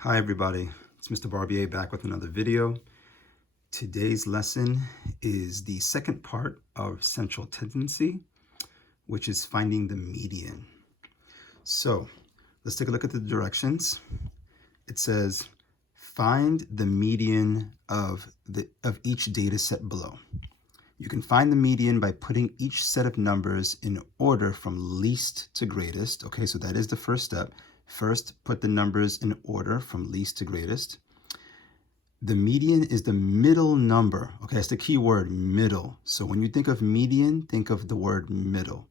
Hi everybody, it's Mr. Barbier back with another video. Today's lesson is the second part of central tendency, which is finding the median. So let's take a look at the directions. It says, find the median of each data set below. You can find the median by putting each set of numbers in order from least to greatest. Okay, so that is the first step. First, put the numbers in order from least to greatest. The median is the middle number. Okay, that's the key word, middle. So when you think of median, think of the word middle.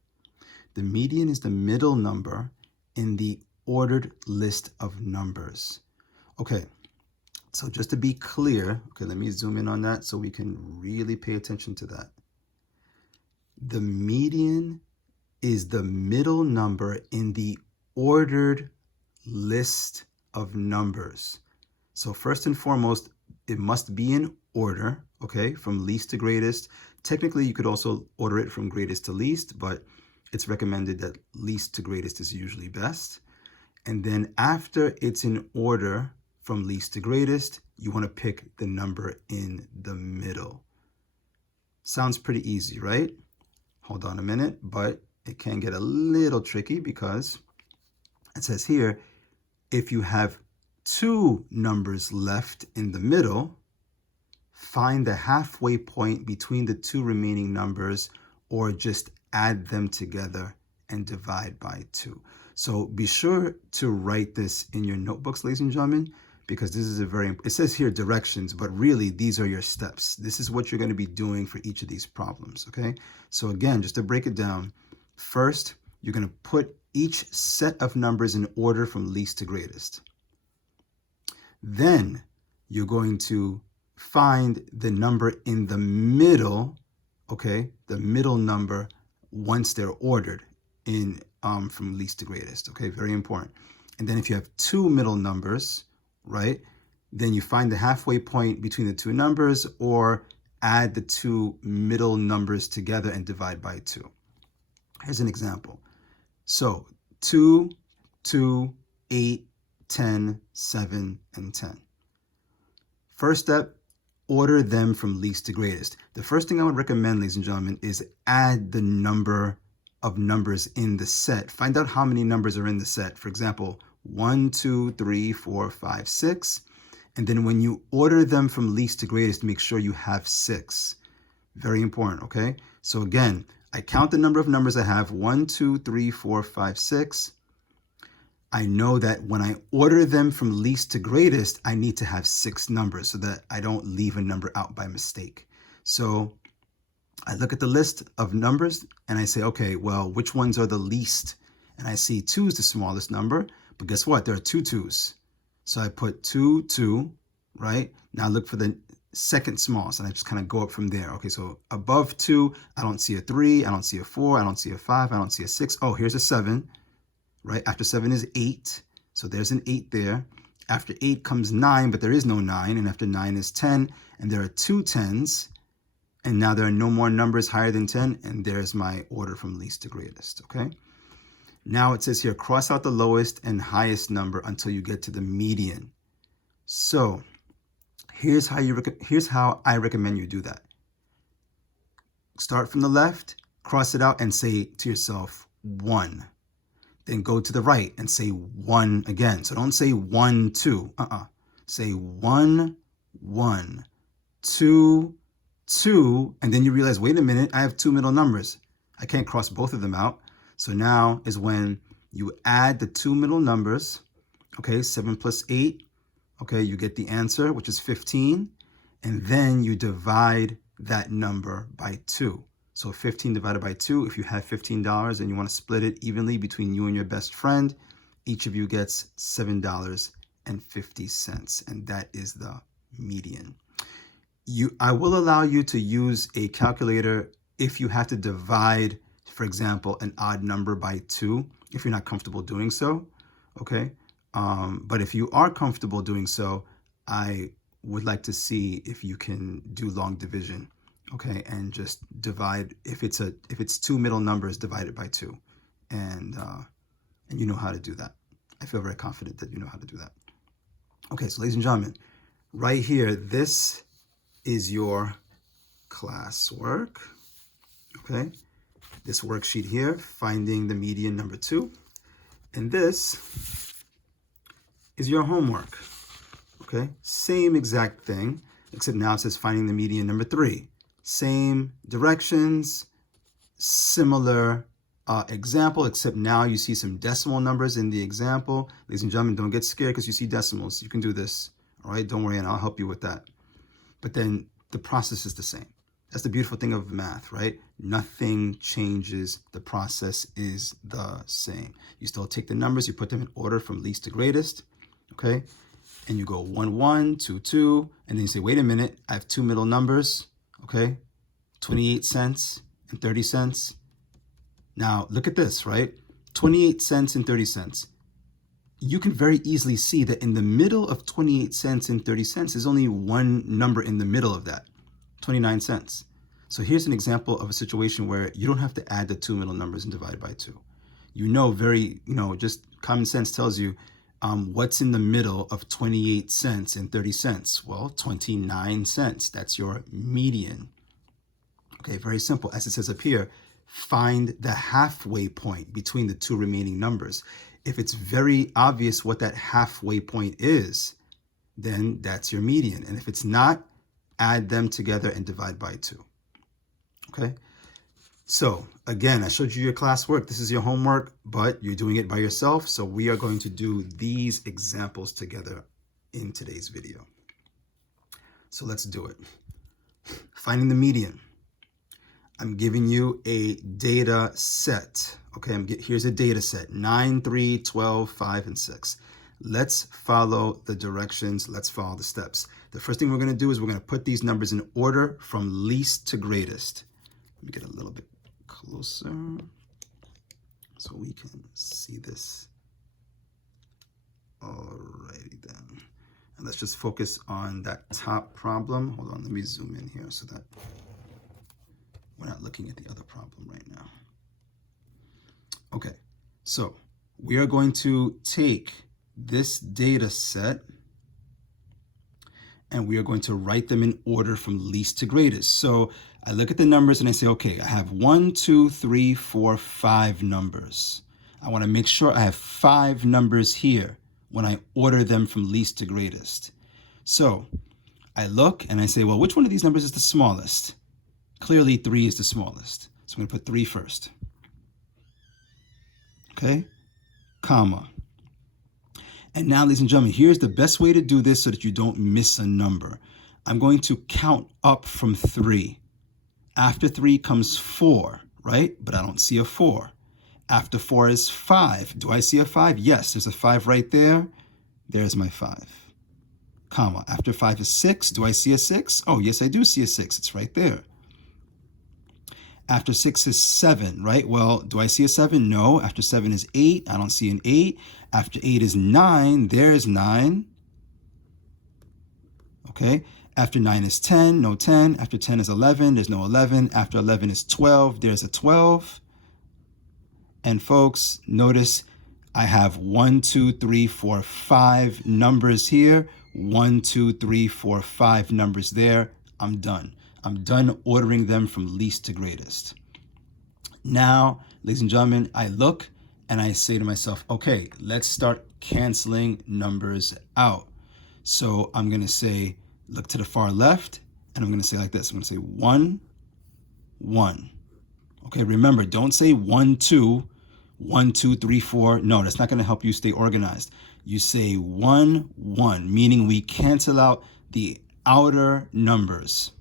The median is the middle number in the ordered list of numbers. Okay, so just to be clear, okay, let me zoom in on that so we can really pay attention to that. The median is the middle number in the ordered list of numbers. So first and foremost, it must be in order, okay, from least to greatest. Technically, you could also order it from greatest to least, but it's recommended that least to greatest is usually best. And then after it's in order from least to greatest, you want to pick the number in the middle. Sounds pretty easy, right? Hold on a minute, but it can get a little tricky because it says here, if you have two numbers left in the middle, find the halfway point between the two remaining numbers, or just add them together and divide by 2. So be sure to write this in your notebooks, ladies and gentlemen, because this is it says here directions, but really these are your steps. This is what you're going to be doing for each of these problems, okay? So again, just to break it down, first, you're going to put each set of numbers in order from least to greatest. Then you're going to find the number in the middle, okay, the middle number once they're ordered in from least to greatest, okay, very important. And then if you have two middle numbers, right, then you find the halfway point between the two numbers, or add the two middle numbers together and divide by 2. Here's an example. So 2, 2, 8, 10, 7, and 10. First step, order them from least to greatest. The first thing I would recommend, ladies and gentlemen, is add the number of numbers in the set. Find out how many numbers are in the set. For example, 1, 2, 3, 4, 5, 6. And then when you order them from least to greatest, make sure you have 6. Very important, okay? So again, I count the number of numbers I have, 1, 2, 3, 4, 5, 6. I know that when I order them from least to greatest, I need to have 6 numbers so that I don't leave a number out by mistake. So I look at the list of numbers and I say, okay, well, which ones are the least? And I see 2 is the smallest number, but guess what? There are 2 2s. So I put 2, 2, right? Now look for the second smallest, and I just kind of go up from there. Okay, so above 2, I don't see a 3, I don't see a 4, I don't see a 5, I don't see a 6. Oh, here's a 7, right? After 7 is 8, so there's an 8 there. After 8 comes 9, but there is no 9, and after 9 is 10, and there are 2 10s, and now there are no more numbers higher than 10, and there's my order from least to greatest, okay? Now it says here, cross out the lowest and highest number until you get to the median. So here's how I recommend you do that. Start from the left, cross it out, and say to yourself, 1. Then go to the right and say 1 again. So don't say 1, 2. Say 1, 1, 2, 2, and then you realize, wait a minute, I have 2 middle numbers. I can't cross both of them out. So now is when you add the 2 middle numbers. Okay, 7 plus 8. Okay, you get the answer, which is 15. And then you divide that number by 2. So 15 divided by 2, if you have $15 and you want to split it evenly between you and your best friend, each of you gets $7.50. And that is the median. I will allow you to use a calculator if you have to divide, for example, an odd number by 2, if you're not comfortable doing so, okay? But if you are comfortable doing so, I would like to see if you can do long division, okay? And just divide, if it's 2 middle numbers, divide it by 2. And you know how to do that. I feel very confident that you know how to do that. Okay, so ladies and gentlemen, right here, this is your classwork. Okay, this worksheet here, finding the median number 2. And this is your homework. Okay, same exact thing, except now it says finding the median number 3. Same directions, similar example, except now you see some decimal numbers in the example. Ladies and gentlemen, don't get scared because you see decimals. You can do this, all right? Don't worry, and I'll help you with that. But then the process is the same. That's the beautiful thing of math, right? Nothing changes. The process is the same. You still take the numbers, you put them in order from least to greatest, okay? And you go 1, 1, 2, 2, and then you say, wait a minute, I have 2 middle numbers, okay? 28 cents and 30 cents. Now, look at this, right? 28 cents and 30 cents. You can very easily see that in the middle of 28 cents and 30 cents is only one number in the middle of that, 29 cents. So here's an example of a situation where you don't have to add the 2 middle numbers and divide by 2. You know, just common sense tells you what's in the middle of 28 cents and 30 cents. Well, 29 cents. That's your median. Okay, very simple. As it says up here, find the halfway point between the 2 remaining numbers. If it's very obvious what that halfway point is, then that's your median. And if it's not, add them together and divide by 2. Okay? So again, I showed you your classwork. This is your homework, but you're doing it by yourself. So we are going to do these examples together in today's video. So let's do it. Finding the median. I'm giving you a data set. Okay, here's a data set, 9, 3, 12, 5, and 6. Let's follow the directions. Let's follow the steps. The first thing we're going to do is we're going to put these numbers in order from least to greatest. Let me get a little bit closer so we can see this. Alrighty then. And let's just focus on that top problem. Hold on, let me zoom in here so that we're not looking at the other problem right now. Okay, so we are going to take this data set and we are going to write them in order from least to greatest. So I look at the numbers and I say, okay, I have 1, 2, 3, 4, 5 numbers. I want to make sure I have 5 numbers here when I order them from least to greatest. So I look and I say, well, which one of these numbers is the smallest? Clearly 3 is the smallest. So I'm going to put 3 first. Okay, comma. And now, ladies and gentlemen, here's the best way to do this so that you don't miss a number. I'm going to count up from 3. After 3 comes 4, right? But I don't see a 4. After 4 is 5. Do I see a 5? Yes, there's a 5 right there. There's my 5. Comma. After 5 is 6. Do I see a 6? Oh, yes, I do see a 6. It's right there. After 6 is 7, right? Well, do I see a 7? No. After 7 is 8. I don't see an 8. After 8 is 9. There's 9. Okay. After 9 is 10. No 10. After 10 is 11. There's no 11. After 11 is 12. There's a 12. And folks, notice I have 1, 2, 3, 4, 5 numbers here. 1, 2, 3, 4, 5 numbers there. I'm done. I'm done ordering them from least to greatest. Now, ladies and gentlemen, I look and I say to myself, okay, let's start canceling numbers out. So I'm going to say, look to the far left, and I'm going to say like this. I'm going to say 1, 1. Okay, remember, don't say 1, 2, 1, 2, 3, 4. No, that's not going to help you stay organized. You say 1, 1, meaning we cancel out the outer numbers.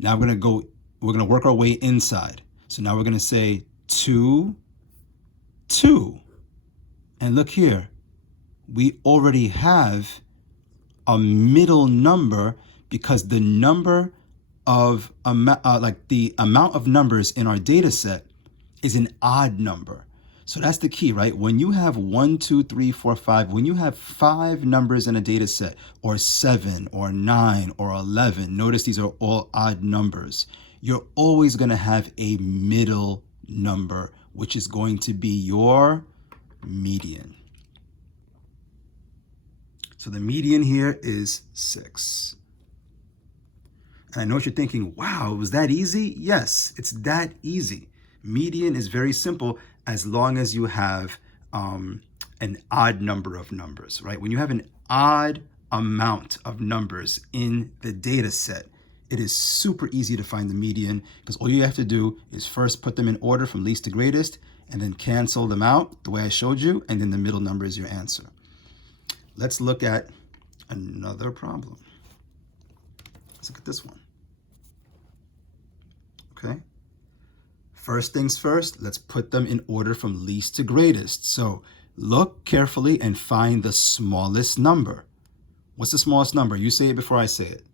Now we're going to work our way inside. So now we're going to say 2, 2. And look here, we already have a middle number because the number of, the amount of numbers in our data set is an odd number. So that's the key, right? When you have 1, 2, 3, 4, 5, when you have 5 numbers in a data set, or 7, or 9, or 11, notice these are all odd numbers. You're always going to have a middle number, which is going to be your median. So the median here is 6. And I know what you're thinking, wow, was that easy? Yes, it's that easy. Median is very simple as long as you have an odd number of numbers, right? When you have an odd amount of numbers in the data set, it is super easy to find the median because all you have to do is first put them in order from least to greatest and then cancel them out the way I showed you, and then the middle number is your answer. Let's look at another problem. Let's look at this one. Okay. First things first, let's put them in order from least to greatest. So look carefully and find the smallest number. What's the smallest number? You say it before I say it.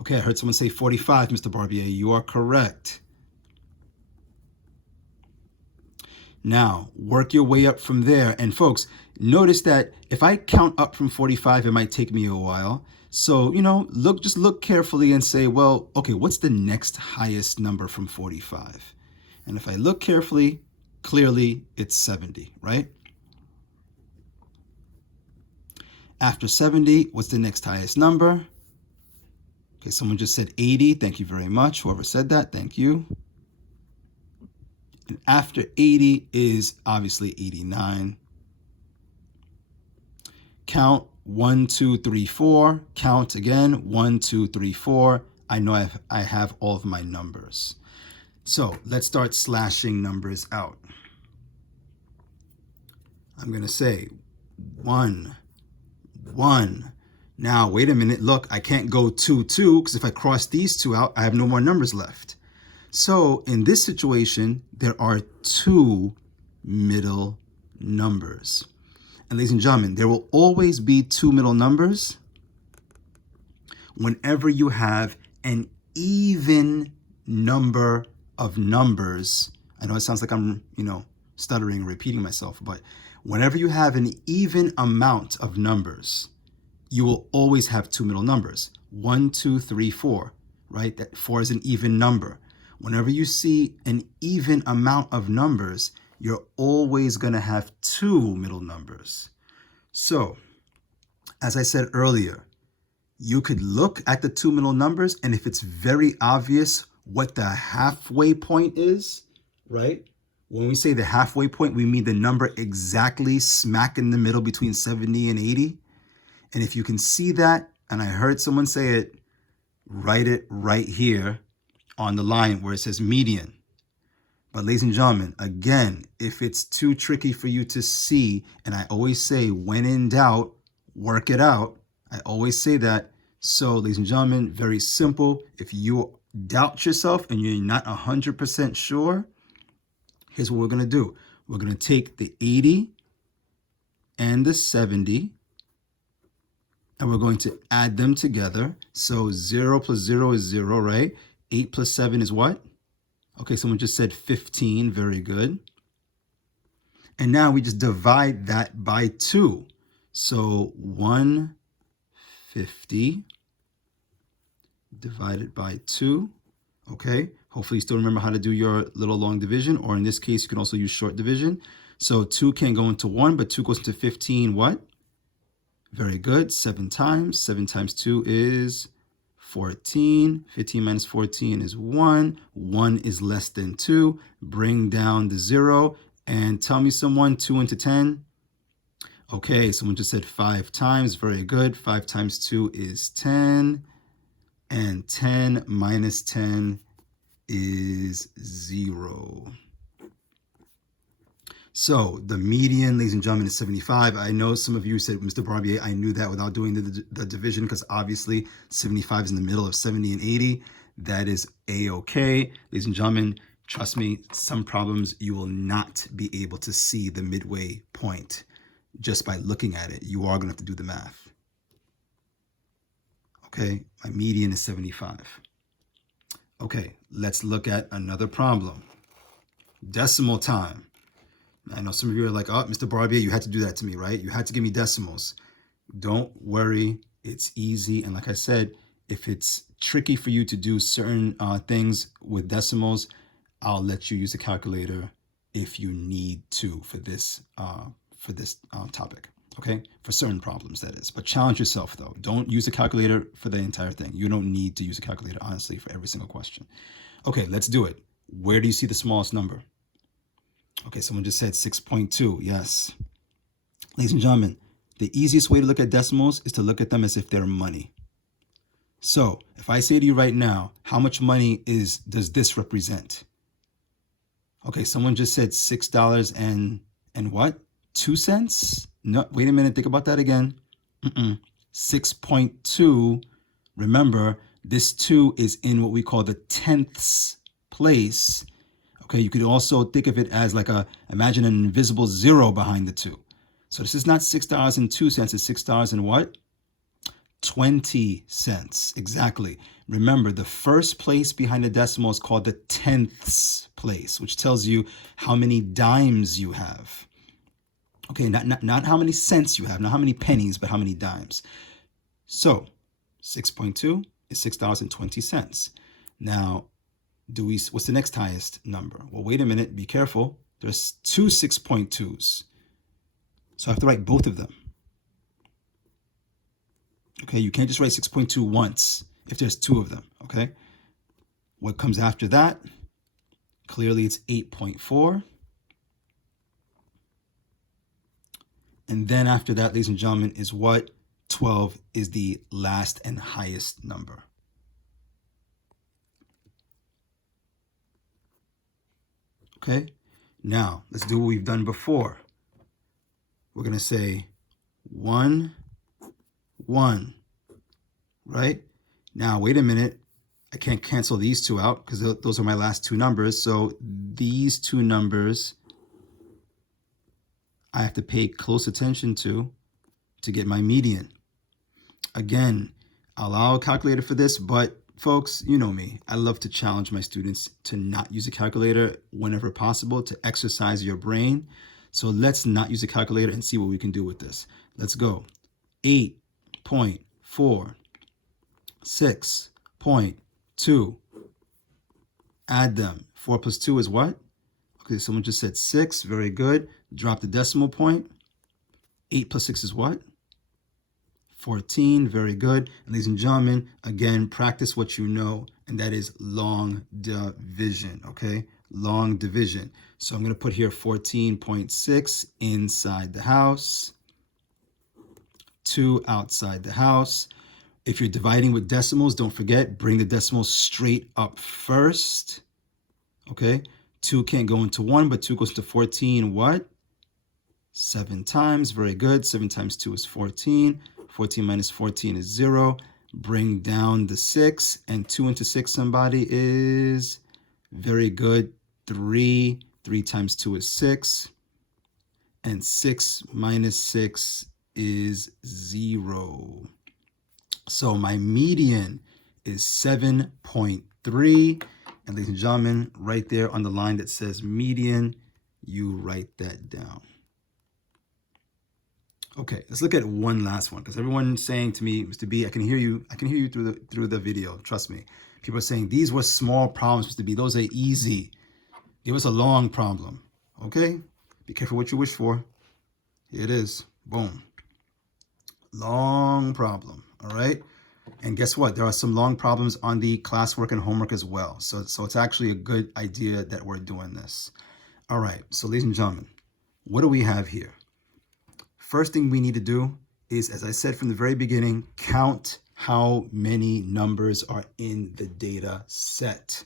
Okay, I heard someone say 45, Mr. Barbier. You are correct. Now, work your way up from there. And folks, notice that if I count up from 45, it might take me a while. So, just look carefully and say, well, okay, what's the next highest number from 45? And if I look carefully, clearly it's 70, right? After 70, what's the next highest number? Okay, someone just said 80. Thank you very much. Whoever said that, thank you. And after 80 is obviously 89. Count 1, 2, 3, 4. Count again, 1, 2, 3, 4. I know I have all of my numbers. So let's start slashing numbers out. I'm going to say 1, 1. Now, wait a minute. Look, I can't go 2, 2, because if I cross these two out, I have no more numbers left. So in this situation, there are 2 middle numbers. And ladies and gentlemen, there will always be 2 middle numbers whenever you have an even number of numbers. I know it sounds like I'm, stuttering and repeating myself, but whenever you have an even amount of numbers, you will always have 2 middle numbers. 1, 2, 3, 4, right? That 4 is an even number. Whenever you see an even amount of numbers, you're always going to have 2 middle numbers. So, as I said earlier, you could look at the 2 middle numbers, and if it's very obvious what the halfway point is, right? When we say the halfway point, we mean the number exactly smack in the middle between 70 and 80. And if you can see that, and I heard someone say it, write it right here on the line where it says median. But ladies and gentlemen, again, if it's too tricky for you to see, and I always say, when in doubt, work it out. I always say that. So ladies and gentlemen, very simple. If you doubt yourself and you're not 100% sure, here's what we're going to do. We're going to take the 80 and the 70, and we're going to add them together. So 0 plus 0 is 0, right? 8 plus 7 is what? Okay, someone just said 15. Very good. And now we just divide that by 2. So 150 divided by 2. Okay, hopefully you still remember how to do your little long division, or in this case, you can also use short division. So 2 can't go into 1, but 2 goes into 15. What? Very good. 7 times. 7 times 2 is 14. 15 minus 14 is 1. 1 is less than 2. Bring down the 0 and tell me someone 2 into 10. Okay, someone just said 5 times. Very good. 5 times 2 is 10. And 10 minus 10 is 0. So the median, ladies and gentlemen, is 75. I know some of you said, Mr. Barbier, I knew that without doing the division, because obviously 75 is in the middle of 70 and 80. That is A-okay. Ladies and gentlemen, trust me, some problems you will not be able to see the midway point just by looking at it. You are going to have to do the math. Okay, my median is 75. Okay, let's look at another problem. Decimal time. I know some of you are like, oh, Mr. Barbier, you had to do that to me, right? You had to give me decimals. Don't worry, it's easy. And like I said, if it's tricky for you to do certain things with decimals, I'll let you use a calculator if you need to for this topic. Okay, for certain problems, that is. But challenge yourself, though. Don't use a calculator for the entire thing. You don't need to use a calculator, honestly, for every single question. Okay, let's do it. Where do you see the smallest number? Okay, someone just said 6.2. Yes. Ladies and gentlemen, the easiest way to look at decimals is to look at them as if they're money. So if I say to you right now, how much money does this represent? Okay, someone just said $6 and what? 2 cents? No, wait a minute, think about that again. 6.2. Remember, this 2 is in what we call the tenths place. Okay, you could also think of it as like imagine an invisible 0 behind the 2. So this is not $6.02, it's $6 and what? 20 cents. Exactly. Remember, the first place behind the decimal is called the tenths place, which tells you how many dimes you have. Okay, not how many cents you have, not how many pennies, but how many dimes. So 6.2 is $6.20. Now, what's the next highest number? Well, wait a minute, be careful. There's 2 6.2s. So I have to write both of them. Okay, you can't just write 6.2 once if there's 2 of them, okay? What comes after that? Clearly it's 8.4. And then after that, ladies and gentlemen, is what? 12 is the last and highest number. Okay, now let's do what we've done before. We're going to say 1, 1, right? Now, wait a minute. I can't cancel these 2 out because those are my last 2 numbers. So these 2 numbers I have to pay close attention to get my median. Again, I'll allow a calculator for this, but folks, you know me. I love to challenge my students to not use a calculator whenever possible, to exercise your brain. So let's not use a calculator and see what we can do with this. Let's go. 8.4, 6.2. Add them. 4 plus 2 is what? Okay, someone just said 6. Very good. Drop the decimal point. 8 plus 6 is what? 14. Very good. And ladies and gentlemen, again, practice what you know, and that is long division, okay? Long division. So I'm going to put here 14.6 inside the house, 2 outside the house. If you're dividing with decimals, don't forget, bring the decimals straight up first, okay? 2 can't go into 1, but 2 goes to 14, what? 7 times, very good. 7 times 2 is 14. 14 minus 14 is 0. Bring down the 6, and 2 into 6, somebody, is very good. 3. 3 times 2 is 6. And 6 minus 6 is 0. So my median is 7.3. And ladies and gentlemen, right there on the line that says median, you write that down. Okay, let's look at one last one, because everyone's saying to me, Mr. B, I can hear you through the video. Trust me. People are saying these were small problems, Mr. B. Those are easy. Give us a long problem. Okay? Be careful what you wish for. Here it is. Boom. Long problem. All right? And guess what? There are some long problems on the classwork and homework as well. So it's actually a good idea that we're doing this. All right. So ladies and gentlemen, what do we have here? First thing we need to do is, as I said from the very beginning, count how many numbers are in the data set.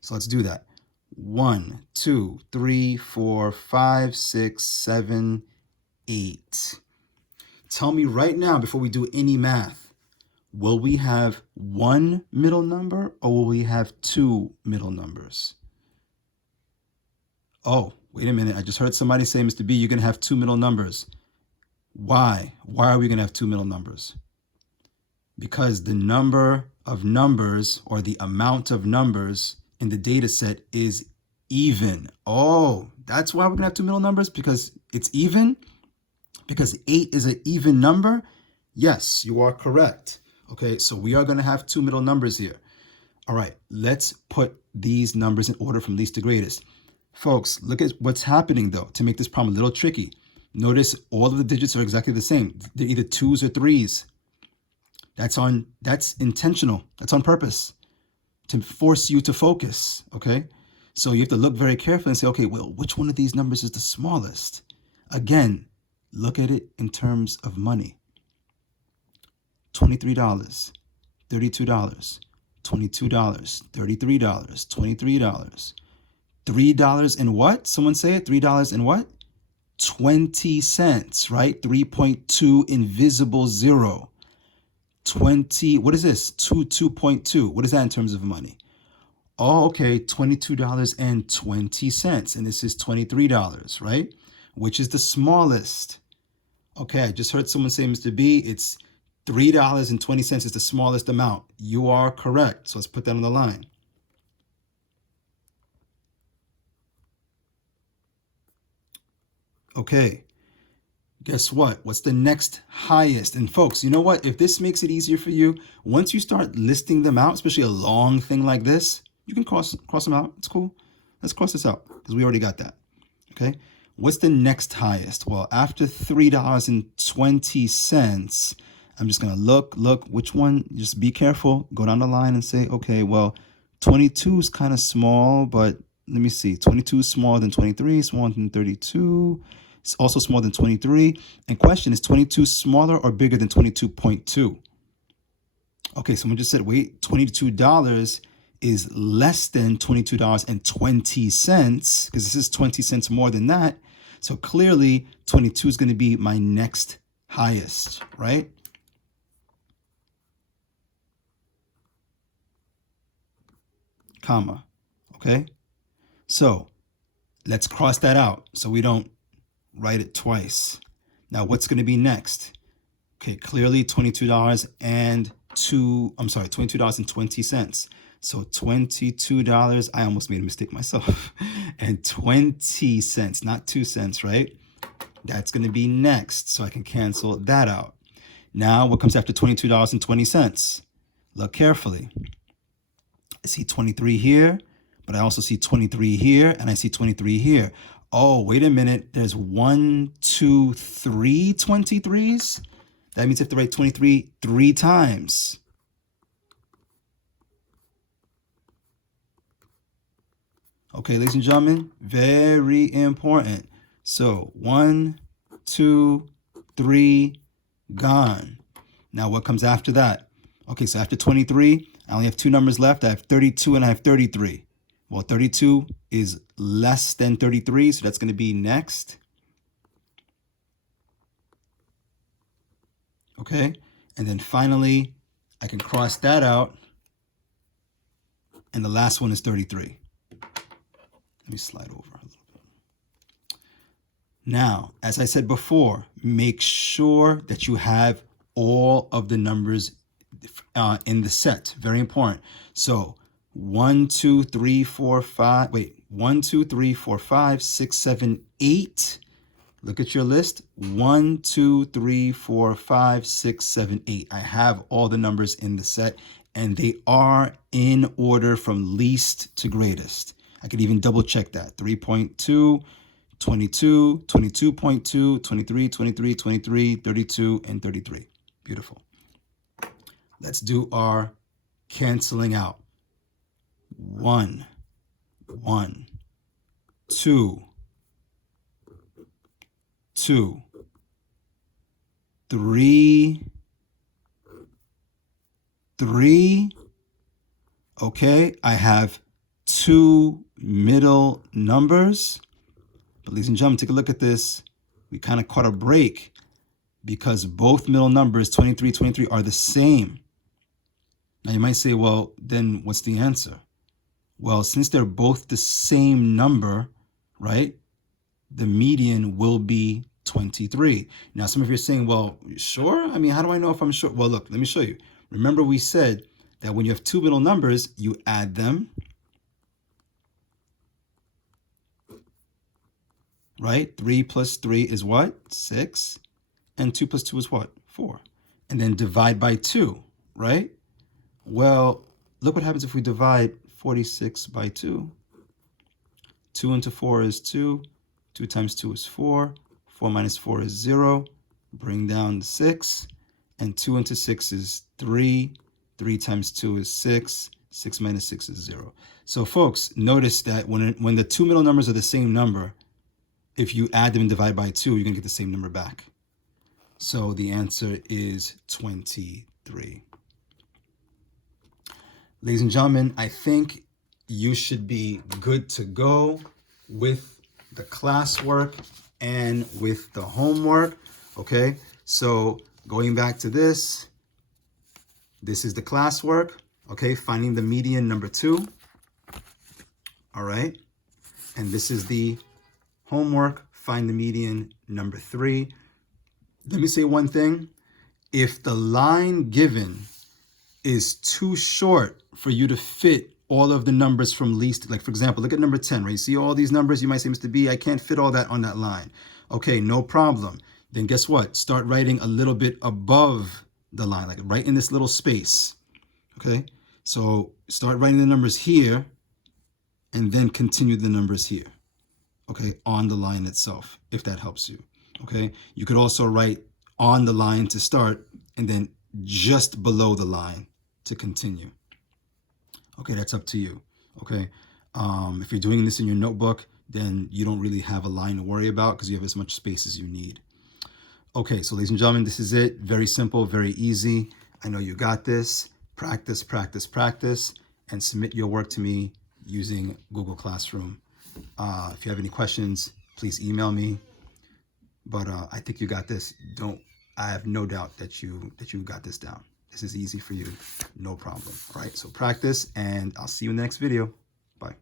So let's do that. 1, 2, 3, 4, 5, 6, 7, 8. Tell me right now, before we do any math, will we have 1 middle number or will we have 2 middle numbers? Oh, wait a minute. I just heard somebody say, Mr. B, you're going to have 2 middle numbers. Why? Why are we going to have 2 middle numbers? Because the number of numbers, or the amount of numbers in the data set, is even. Oh, that's why we're going to have 2 middle numbers? Because it's even? Because 8 is an even number? Yes, you are correct. Okay, so we are going to have 2 middle numbers here. All right, let's put these numbers in order from least to greatest. Folks, look at what's happening, though, to make this problem a little tricky. Notice all of the digits are exactly the same. They're either 2s or 3s. That's intentional. That's on purpose to force you to focus, okay? So you have to look very carefully and say, okay, well, which one of these numbers is the smallest? Again, look at it in terms of money. $23, $32, $22, $33, $23, $3 and what? Someone say it, $3 and what? 20 cents, right? 3.2 invisible zero. 20, what is this? 2.2. What is that in terms of money? Oh, okay, $22.20. And this is $23, right? Which is the smallest. Okay, I just heard someone say, Mr. B, it's $3.20 is the smallest amount. You are correct. So let's put that on the line. Okay, guess what? What's the next highest? And folks, you know what? If this makes it easier for you, once you start listing them out, especially a long thing like this, you can cross them out. It's cool. Let's cross this out because we already got that. Okay. What's the next highest? Well, after $3.20, I'm just going to look, which one? Just be careful. Go down the line and say, okay, well, 22 is kind of small, but let me see. 22 is smaller than 23, smaller than 32. It's also smaller than 23. And question, is 22 smaller or bigger than 22.2? Okay, someone just said, wait, $22 is less than $22.20 because this is 20 cents more than that. So clearly 22 is going to be my next highest, right? Comma, okay? So let's cross that out so we don't write it twice. Now what's going to be next? Okay, clearly $22.20. So $22, I almost made a mistake myself, and 20 cents, not 2 cents, right? That's going to be next, so I can cancel that out. Now, what comes after $22.20? Look carefully. I see 23 here, but I also see 23 here, and I see 23 here. Oh, wait a minute. There's 1, 2, 3 23s. That means I have to write 23 3 times. Okay, ladies and gentlemen, very important. So 1, 2, 3, gone. Now what comes after that? Okay, so after 23, I only have 2 numbers left. I have 32 and I have 33. Well, 32 is less than 33, so that's going to be next. Okay, and then finally, I can cross that out. And the last one is 33. Let me slide over a little bit. Now, as I said before, make sure that you have all of the numbers in the set. Very important. So 1, 2, 3, 4, 5. Wait, 1, 2, 3, 4, 5, 6, 7, 8. Look at your list. 1, 2, 3, 4, 5, 6, 7, 8. I have all the numbers in the set, and they are in order from least to greatest. I could even double check that. 3.2, 22, 22.2, 23, 23, 23, 32, and 33. Beautiful. Let's do our canceling out. 1, 1, 2, 2, 3, 3. Okay, I have 2 middle numbers. But ladies and gentlemen, take a look at this. We kind of caught a break because both middle numbers, 23, 23, are the same. Now you might say, well, then what's the answer? Well, since they're both the same number, right, the median will be 23. Now, some of you are saying, well, sure? I mean, how do I know if I'm sure? Well, look, let me show you. Remember we said that when you have 2 middle numbers, you add them, right? 3 plus 3 is what? 6. And 2 plus 2 is what? 4. And then divide by 2, right? Well, look what happens if we divide 46 by 2. 2 into 4 is 2. 2 times 2 is 4. 4 minus 4 is 0. Bring down the 6. And 2 into 6 is 3. 3 times 2 is 6. 6 minus 6 is 0. So folks, notice that when the two middle numbers are the same number, if you add them and divide by 2, you're going to get the same number back. So the answer is 23. Ladies and gentlemen, I think you should be good to go with the classwork and with the homework. Okay, so going back to this is the classwork. Okay, finding the median number 2. All right, and this is the homework, find the median number 3. Let me say one thing. If the line given is too short for you to fit all of the numbers from least, like for example, look at number 10, right? You see all these numbers, you might say, Mr. B, I can't fit all that on that line. Okay, no problem. Then guess what? Start writing a little bit above the line, like right in this little space. Okay, so start writing the numbers here and then continue the numbers here. Okay, on the line itself, if that helps you. Okay, you could also write on the line to start and then just below the line to continue. Okay, that's up to you. Okay, if you're doing this in your notebook, then you don't really have a line to worry about because you have as much space as you need. Okay, so ladies and gentlemen, this is it. Very simple, very easy. I know you got this. Practice, practice, practice, and submit your work to me using Google Classroom. If you have any questions, please email me. But I think you got this. I have no doubt that you got this down. This is easy for you, no problem. All right, so practice, and I'll see you in the next video. Bye.